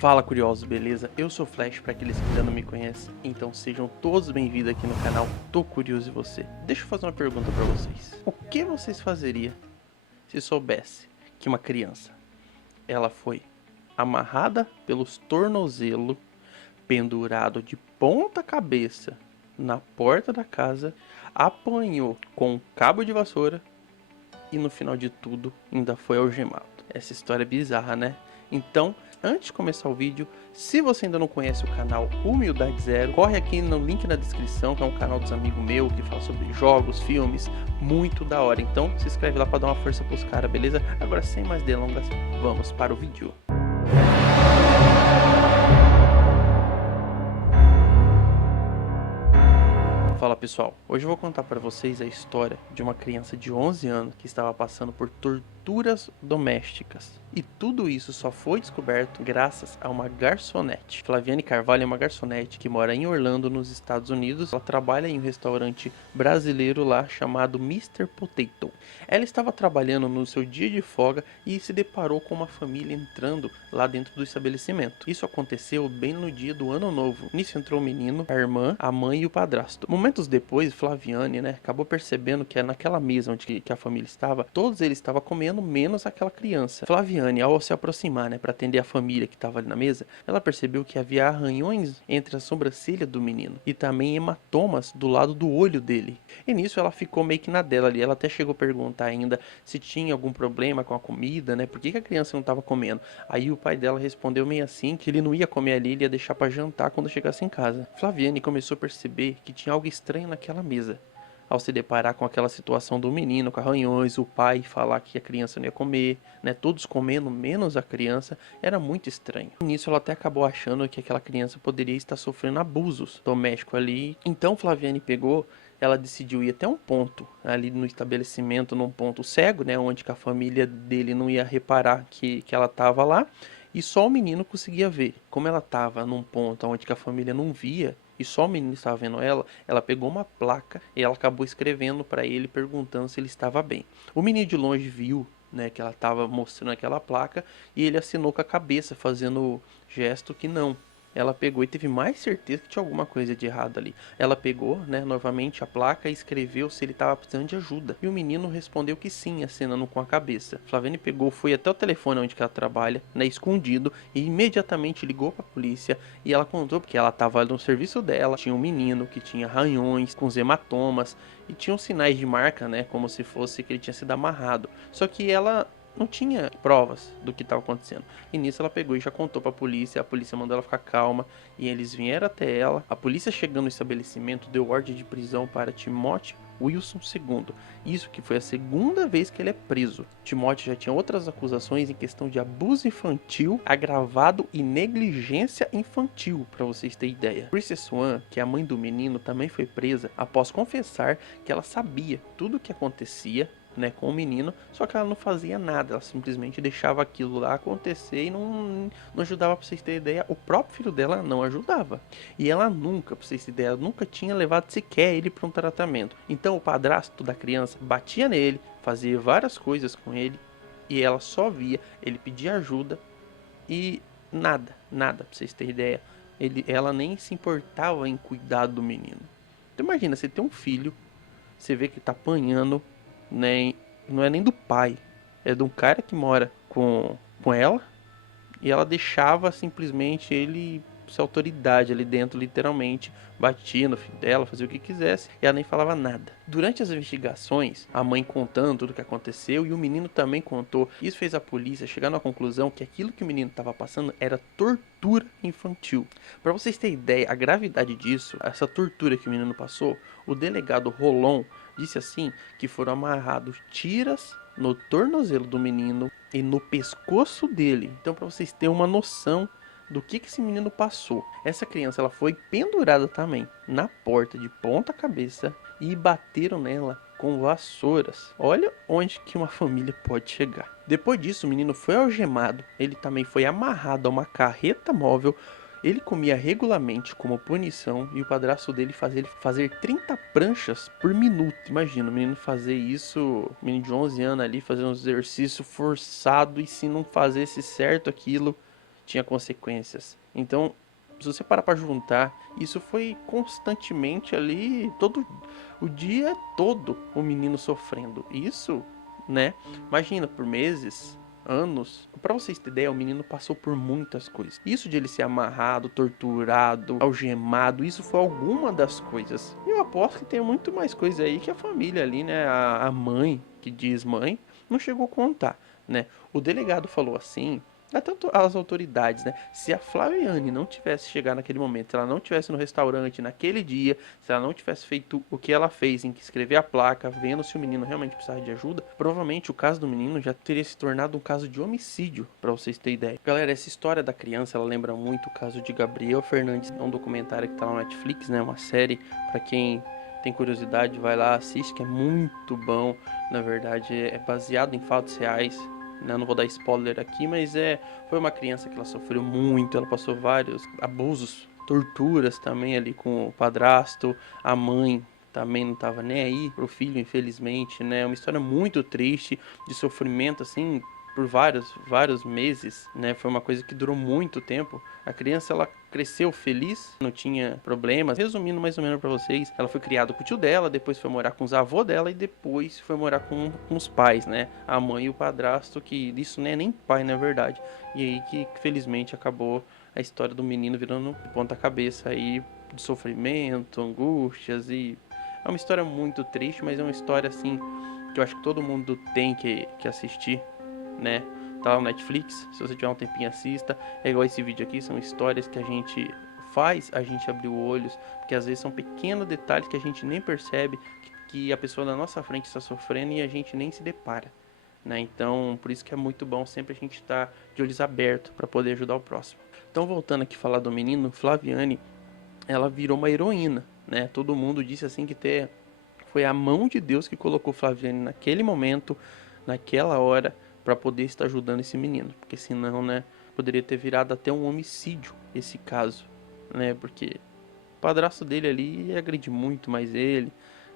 Fala curiosos, beleza? Eu sou Flash, para aqueles que ainda não me conhecem, então sejam todos bem-vindos aqui no canal Tô Curioso e Você. Deixa eu fazer uma pergunta para vocês. O que vocês fazeriam se soubesse que uma criança, ela foi amarrada pelos tornozelos, pendurado de ponta cabeça na porta da casa, apanhou com um cabo de vassoura e no final de tudo ainda foi algemado? Essa história é bizarra, né? Então, antes de começar o vídeo, se você ainda não conhece o canal Humildade Zero, corre aqui no link na descrição, que é um canal dos amigos meus que fala sobre jogos, filmes, muito da hora. Então, se inscreve lá para dar uma força pros caras, beleza? Agora, sem mais delongas, vamos para o vídeo. Fala pessoal, hoje eu vou contar para vocês a história de uma criança de 11 anos que estava passando por torturas domésticas. E tudo isso só foi descoberto graças a uma garçonete. Flaviane Carvalho é uma garçonete que mora em Orlando, nos Estados Unidos. Ela trabalha em um restaurante brasileiro lá chamado Mr. Potato. Ela estava trabalhando no seu dia de folga e se deparou com uma família entrando lá dentro do estabelecimento. Isso aconteceu bem no dia do ano novo. Nisso entrou o menino, a irmã, a mãe e o padrasto. Momentos depois, Flaviane, acabou percebendo que naquela mesa onde a família estava, todos eles estavam comendo menos aquela criança. Flaviane, ao se aproximar, para atender a família que estava ali na mesa, ela percebeu que havia arranhões entre a sobrancelha do menino e também hematomas do lado do olho dele. E nisso ela ficou meio que na dela ali. Ela até chegou a perguntar ainda se tinha algum problema com a comida, por que a criança não estava comendo. Aí o pai dela respondeu meio assim que ele não ia comer ali, ele ia deixar para jantar quando chegasse em casa. Flaviane começou a perceber que tinha algo estranho naquela mesa. Ao se deparar com aquela situação do menino com arranhões, o pai falar que a criança não ia comer, todos comendo menos a criança, era muito estranho. Nisso ela até acabou achando que aquela criança poderia estar sofrendo abusos domésticos ali. Então Flaviane ela decidiu ir até um ponto ali no estabelecimento, num ponto cego, onde que a família dele não ia reparar que ela estava lá, e só o menino conseguia ver. Como ela estava num ponto onde que a família não via, e só o menino estava vendo ela pegou uma placa e ela acabou escrevendo para ele perguntando se ele estava bem. O menino de longe viu, que ela estava mostrando aquela placa e ele assinou com a cabeça, fazendo gesto que não. Ela pegou e teve mais certeza que tinha alguma coisa de errado ali. Ela pegou, novamente a placa e escreveu se ele estava precisando de ajuda. E o menino respondeu que sim, acenando com a cabeça. Flaviane foi até o telefone onde que ela trabalha, escondido, e imediatamente ligou para a polícia. E ela contou porque ela estava no serviço dela. Tinha um menino que tinha arranhões, com hematomas, e tinham sinais de marca, como se fosse que ele tinha sido amarrado. Só que ela não tinha provas do que estava acontecendo. E nisso ela pegou e já contou para a polícia mandou ela ficar calma, e eles vieram até ela. A polícia, chegando no estabelecimento, deu ordem de prisão para Timothy Wilson II. Isso que foi a segunda vez que ele é preso. Timothy já tinha outras acusações em questão de abuso infantil agravado e negligência infantil, para vocês terem ideia. Chrissy Swan, que é a mãe do menino, também foi presa após confessar que ela sabia tudo o que acontecia com o menino, só que ela não fazia nada, ela simplesmente deixava aquilo lá acontecer e não ajudava. Pra vocês terem ideia, o próprio filho dela não ajudava, e ela nunca, pra vocês terem ideia, nunca tinha levado sequer ele para um tratamento. Então o padrasto da criança batia nele, fazia várias coisas com ele, e ela só via ele pedir ajuda e nada, pra vocês terem ideia, ela nem se importava em cuidar do menino. Então imagina, você tem um filho, você vê que tá apanhando, não é nem do pai, é de um cara que mora com ela, e ela deixava simplesmente ele ser autoridade ali dentro, literalmente batia no filho dela, fazia o que quisesse, e ela nem falava nada. Durante as investigações, a mãe contando tudo o que aconteceu, e o menino também contou. Isso fez a polícia chegar na conclusão que aquilo que o menino estava passando era tortura infantil. Para vocês terem ideia, a gravidade disso, essa tortura que o menino passou, o delegado Rolon disse assim que foram amarrados tiras no tornozelo do menino e no pescoço dele. Então, para vocês terem uma noção do que esse menino passou, essa criança ela foi pendurada também na porta de ponta cabeça e bateram nela com vassouras. Olha onde que uma família pode chegar. Depois disso, o menino foi algemado, ele também foi amarrado a uma carreta móvel. Ele comia regularmente como punição, e o padrasto dele fazia ele fazer 30 pranchas por minuto. Imagina o menino fazer isso, o menino de 11 anos ali, fazer um exercício forçado, e se não fazesse certo aquilo, tinha consequências. Então, se você parar pra juntar, isso foi constantemente ali, todo o dia todo, o menino sofrendo. Isso, né? Imagina, por meses, anos. Pra vocês terem ideia, o menino passou por muitas coisas. Isso de ele ser amarrado, torturado, algemado, isso foi alguma das coisas. E eu aposto que tem muito mais coisa aí que a família ali, né? A mãe, que diz mãe, não chegou a contar, né? O delegado falou assim, até as autoridades, né? Se a Flaviane não tivesse chegado naquele momento, se ela não tivesse no restaurante naquele dia, se ela não tivesse feito o que ela fez, em que escrever a placa, vendo se o menino realmente precisava de ajuda, provavelmente o caso do menino já teria se tornado um caso de homicídio, para vocês terem ideia. Galera, essa história da criança, ela lembra muito o caso de Gabriel Fernandes. É um documentário que tá na Netflix, né? Uma série, para quem tem curiosidade, vai lá, assiste, que é muito bom. Na verdade, é baseado em fatos reais. Não vou dar spoiler aqui, mas foi uma criança que ela sofreu muito, ela passou vários abusos, torturas também ali com o padrasto, a mãe também não tava nem aí pro filho, infelizmente, né? Uma história muito triste, de sofrimento, assim, por vários meses, né? Foi uma coisa que durou muito tempo. A criança, ela cresceu feliz, não tinha problemas. Resumindo mais ou menos pra vocês, ela foi criada com o tio dela, depois foi morar com os avós dela e depois foi morar com os pais, né? A mãe e o padrasto, que isso não é nem pai, na verdade. E aí que felizmente acabou a história do menino virando ponta cabeça aí de sofrimento, angústias e é uma história muito triste, mas é uma história assim que eu acho que todo mundo tem que assistir, né? Tá lá no Netflix, se você tiver um tempinho assista. É igual esse vídeo aqui, são histórias que a gente faz a gente abrir os olhos, porque às vezes são pequenos detalhes que a gente nem percebe que a pessoa na nossa frente está sofrendo e a gente nem se depara, né? Então, por isso que é muito bom sempre a gente estar de olhos abertos para poder ajudar o próximo. Então, voltando aqui a falar do menino, Flaviane, ela virou uma heroína, né? Todo mundo disse assim que foi a mão de Deus que colocou Flaviane naquele momento, naquela hora, para poder estar ajudando esse menino, porque senão, né, poderia ter virado até um homicídio esse caso, né? Porque o padrasto dele ali ia agredir muito mais ele,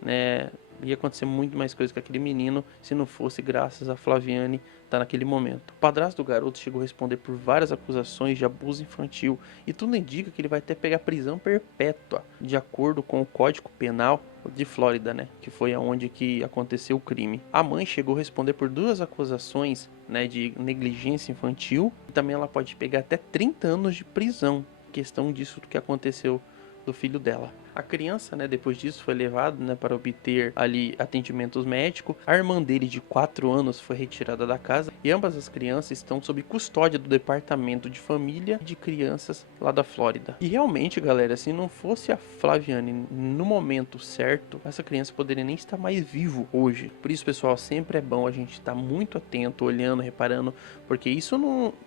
né? Ia acontecer muito mais coisa com aquele menino se não fosse graças a Flaviane estar naquele momento. O padrasto do garoto chegou a responder por várias acusações de abuso infantil e tudo indica que ele vai até pegar prisão perpétua, de acordo com o Código Penal de Flórida, né? Que foi aonde que aconteceu o crime. A mãe chegou a responder por duas acusações, né, de negligência infantil e também ela pode pegar até 30 anos de prisão. Questão disso que aconteceu do filho dela. A criança, né, depois disso foi levada, né, para obter ali atendimentos médicos. A irmã dele de 4 anos foi retirada da casa e ambas as crianças estão sob custódia do Departamento de Família de Crianças lá da Flórida. E realmente, galera, se não fosse a Flaviane no momento certo, essa criança poderia nem estar mais vivo hoje. Por isso, pessoal, sempre é bom a gente estar muito atento, olhando, reparando, porque isso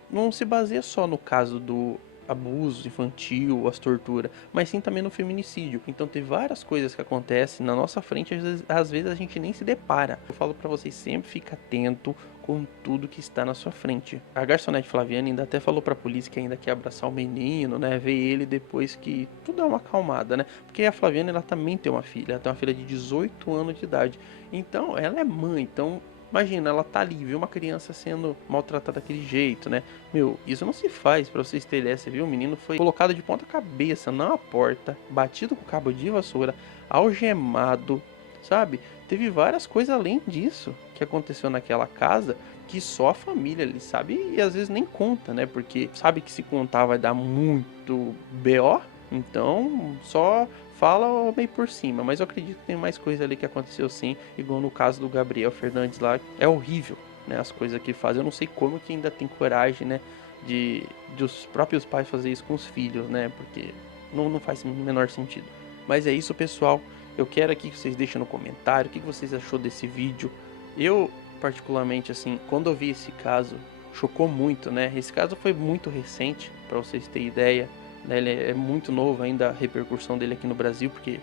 não se baseia só no caso do abuso infantil, as torturas, mas sim também no feminicídio. Então tem várias coisas que acontecem na nossa frente, às vezes a gente nem se depara. Eu falo pra vocês, sempre fica atento com tudo que está na sua frente. A garçonete Flaviane ainda até falou pra polícia que ainda quer abraçar o menino, né, ver ele depois que tudo dá uma acalmada, né, porque a Flaviane, ela também tem uma filha, ela tem uma filha de 18 anos de idade, então ela é mãe, então imagina, ela tá ali, viu uma criança sendo maltratada daquele jeito, né? Meu, isso não se faz, pra vocês terem ideia. Você viu, o menino foi colocado de ponta cabeça na porta, batido com cabo de vassoura, algemado, sabe? Teve várias coisas além disso que aconteceu naquela casa que só a família ali sabe e às vezes nem conta, né? Porque sabe que se contar vai dar muito BO, então só fala meio por cima, mas eu acredito que tem mais coisa ali que aconteceu sim, igual no caso do Gabriel Fernandes lá. É horrível, né, as coisas que fazem. Eu não sei como que ainda tem coragem, né, de os próprios pais fazer isso com os filhos, né, porque não faz o menor sentido. Mas é isso, pessoal. Eu quero aqui que vocês deixem no comentário o que vocês achou desse vídeo. Eu, particularmente, assim, quando eu vi esse caso, chocou muito, né? Esse caso foi muito recente, para vocês terem ideia, né? Ele é muito novo ainda, a repercussão dele aqui no Brasil, porque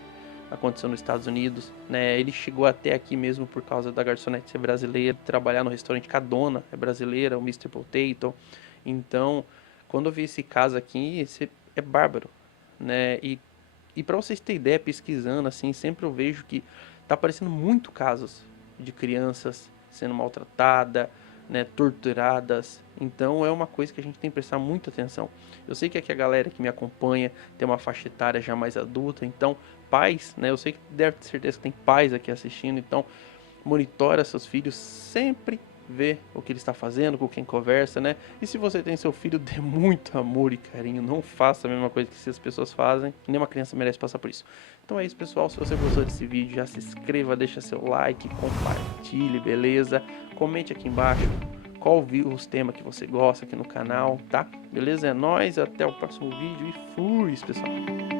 aconteceu nos Estados Unidos, né? Ele chegou até aqui mesmo por causa da garçonete ser brasileira, trabalhar no restaurante que a dona é brasileira, o Mr. Potato. Então, quando eu vi esse caso aqui, esse é bárbaro, né? E para vocês terem ideia, pesquisando assim, sempre eu vejo que tá aparecendo muito casos de crianças sendo maltratada, né, torturadas. Então é uma coisa que a gente tem que prestar muita atenção. Eu sei que aqui a galera que me acompanha tem uma faixa etária já mais adulta, então pais, né, eu sei que deve ter certeza que tem pais aqui assistindo, então monitora seus filhos, sempre vê o que ele está fazendo, com quem conversa, né? E se você tem seu filho, dê muito amor e carinho, não faça a mesma coisa que essas pessoas fazem, nenhuma criança merece passar por isso. Então é isso, pessoal, se você gostou desse vídeo, já se inscreva, deixa seu like, compartilhe, beleza? Comente aqui embaixo qual os temas que você gosta aqui no canal, tá? Beleza? É nóis, até o próximo vídeo e fui, pessoal!